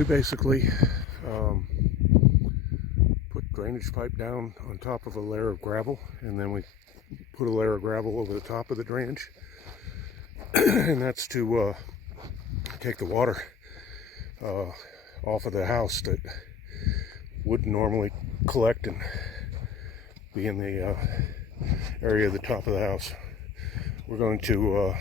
We basically put drainage pipe down on top of a layer of gravel, and then we put a layer of gravel over the top of the drainage, and that's to take the water off of the house that would normally collect and be in the area of the top of the house. We're going to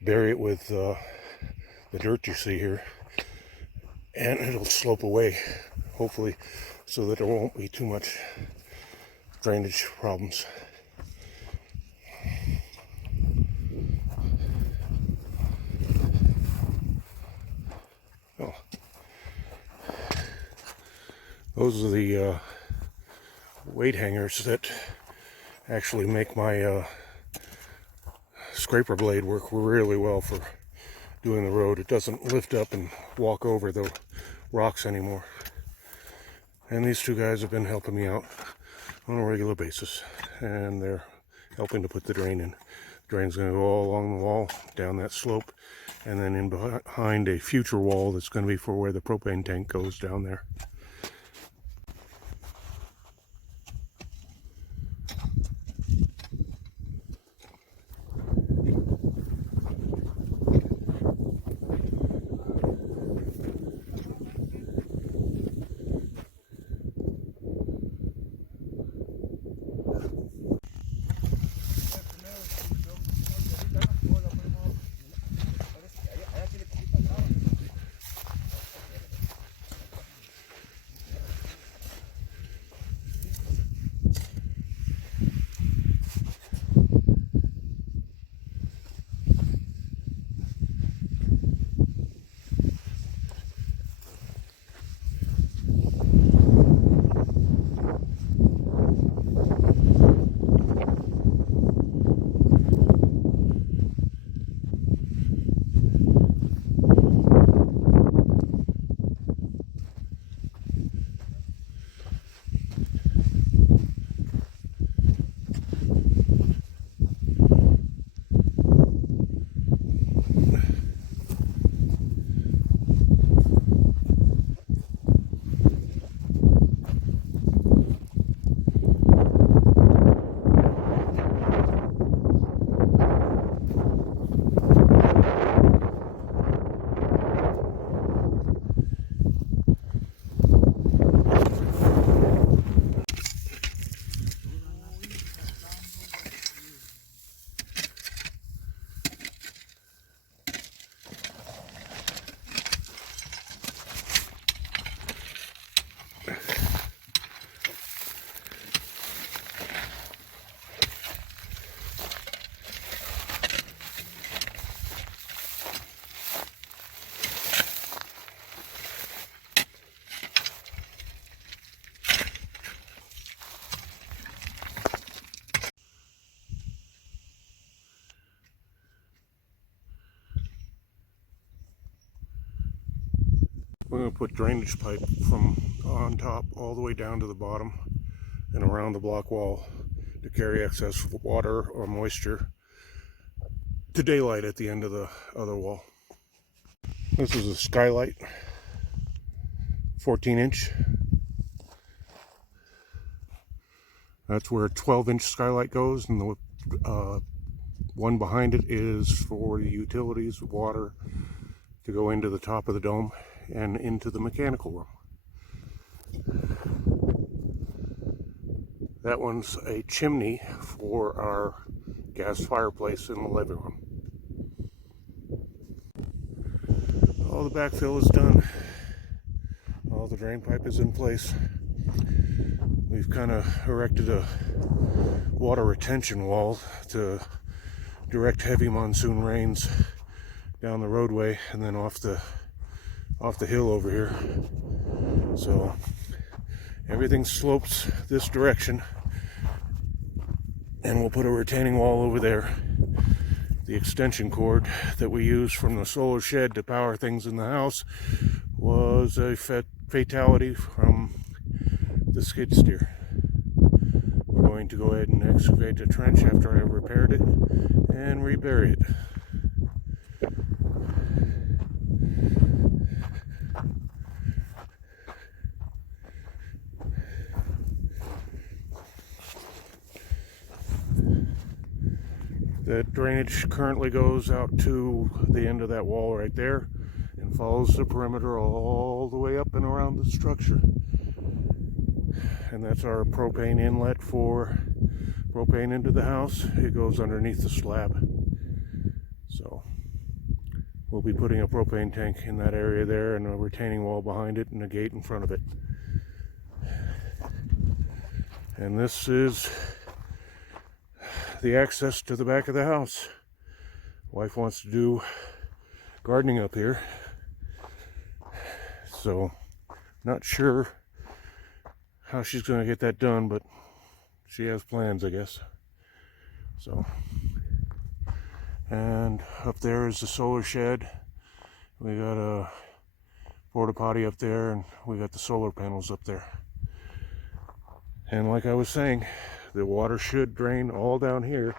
bury it with the dirt you see here, and it'll slope away, hopefully, so that there won't be too much drainage problems. Oh. Those are the weight hangers that actually make my scraper blade work really well for doing the road. It doesn't lift up and walk over the rocks anymore. And these two guys have been helping me out on a regular basis, and they're helping to put the drain in. The drain's going to go all along the wall, down that slope, and then in behind a future wall that's going to be for where the propane tank goes down there. We're going to put drainage pipe from on top all the way down to the bottom and around the block wall to carry excess water or moisture to daylight at the end of the other wall. This is a skylight, 14-inch. That's where a 12-inch skylight goes, and the one behind it is for the utilities, water, to go into the top of the dome and into the mechanical room. That one's a chimney for our gas fireplace in the living room. All the backfill is done. All the drain pipe is in place. We've kind of erected a water retention wall to direct heavy monsoon rains down the roadway and then off the hill over here. So everything slopes this direction, and we'll put a retaining wall over there. The extension cord that we use from the solar shed to power things in the house was a fatality from the skid steer. We're going to go ahead and excavate the trench after I've repaired it and rebury it. The drainage currently goes out to the end of that wall right there and follows the perimeter all the way up and around the structure. And that's our propane inlet for propane into the house. It goes underneath the slab. So we'll be putting a propane tank in that area there and a retaining wall behind it and a gate in front of it. And this is the access to the back of the house. Wife wants to do gardening up here, so not sure how she's going to get that done, but she has plans, I guess. So, and up there is the solar shed. We got a porta potty up there, and we got the solar panels up there. And like I was saying, the water should drain all down here.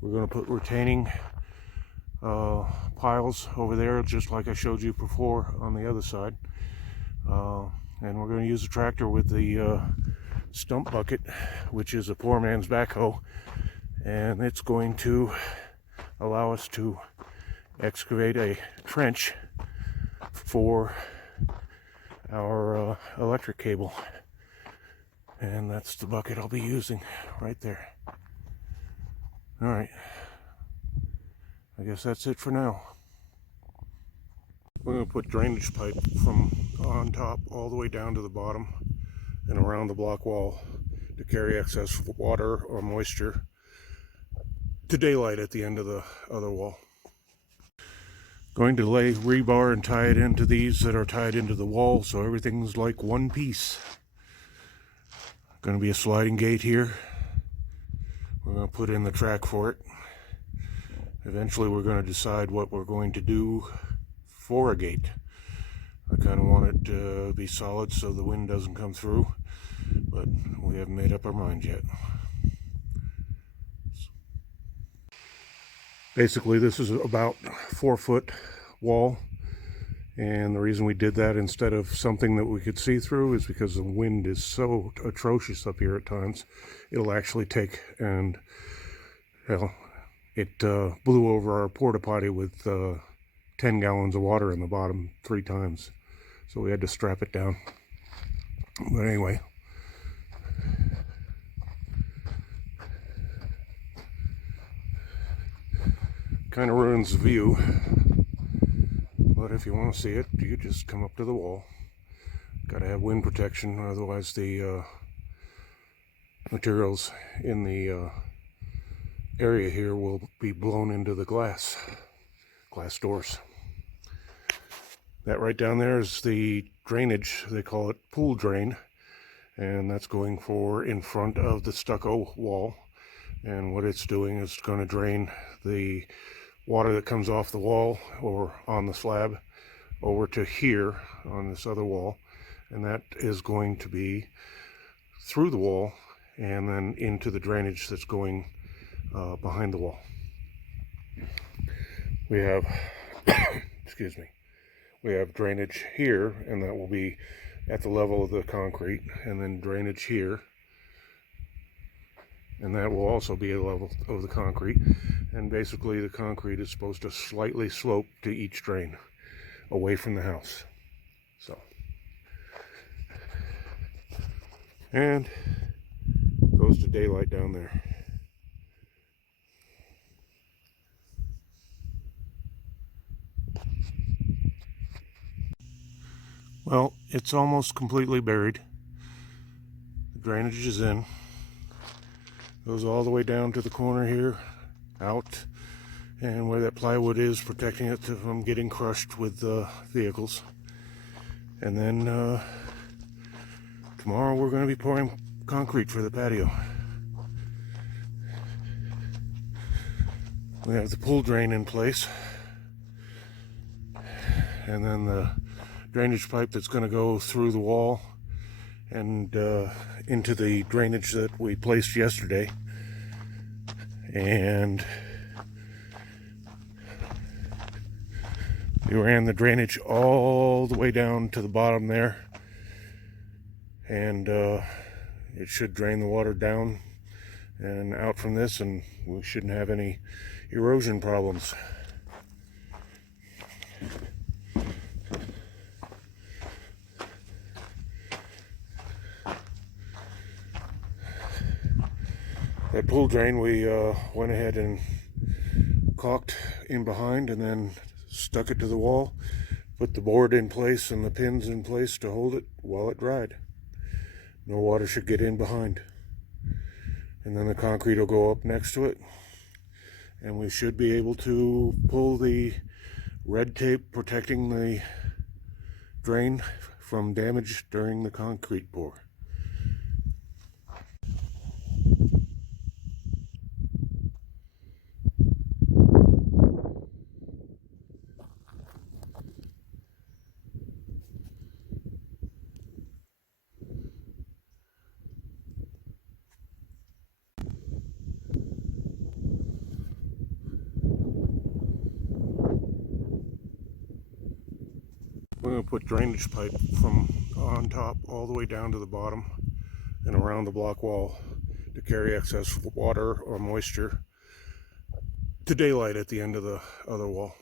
We're going to put retaining piles over there, just like I showed you before on the other side. And we're going to use a tractor with the stump bucket, which is a poor man's backhoe. And it's going to allow us to excavate a trench for our electric cable. And that's the bucket I'll be using right there. Alright, I guess that's it for now. We're going to put drainage pipe from on top all the way down to the bottom and around the block wall to carry excess water or moisture to daylight at the end of the other wall. Going to lay rebar and tie it into these that are tied into the wall so everything's like one piece. Going to be a sliding gate here. We're going to put in the track for it. Eventually we're going to decide what we're going to do for a gate. I kind of want it to be solid so the wind doesn't come through, but we haven't made up our mind yet. Basically this is about 4-foot wall, and the reason we did that instead of something that we could see through is because the wind is so atrocious up here at times. It'll actually take, and well, it blew over our porta potty with 10 gallons of water in the bottom 3 times, so we had to strap it down. But anyway, kind of ruins the view. But if you want to see it, you just come up to the wall. Got to have wind protection, otherwise the materials in the area here will be blown into the glass doors. That right down there is the drainage. They call it pool drain, and that's going for in front of the stucco wall. And what it's doing is going to drain the water that comes off the wall or on the slab over to here on this other wall, and that is going to be through the wall and then into the drainage that's going behind the wall. We have excuse me, we have drainage here, and that will be at the level of the concrete, and then drainage here, and that will also be at the level of the concrete. And basically the concrete is supposed to slightly slope to each drain away from the house. So, and goes to daylight down there. Well, it's almost completely buried. The drainage is in. Goes all the way down to the corner here, out, and where that plywood is, protecting it from getting crushed with vehicles. And then tomorrow we're going to be pouring concrete for the patio. We have the pool drain in place, and then the drainage pipe that's going to go through the wall and into the drainage that we placed yesterday. And we ran the drainage all the way down to the bottom there, and it should drain the water down and out from this, and we shouldn't have any erosion problems. That pool drain we went ahead and caulked in behind and then stuck it to the wall, put the board in place and the pins in place to hold it while it dried. No water should get in behind. And then the concrete will go up next to it, and we should be able to pull the red tape protecting the drain from damage during the concrete pour. We're going to put drainage pipe from on top all the way down to the bottom and around the block wall to carry excess water or moisture to daylight at the end of the other wall.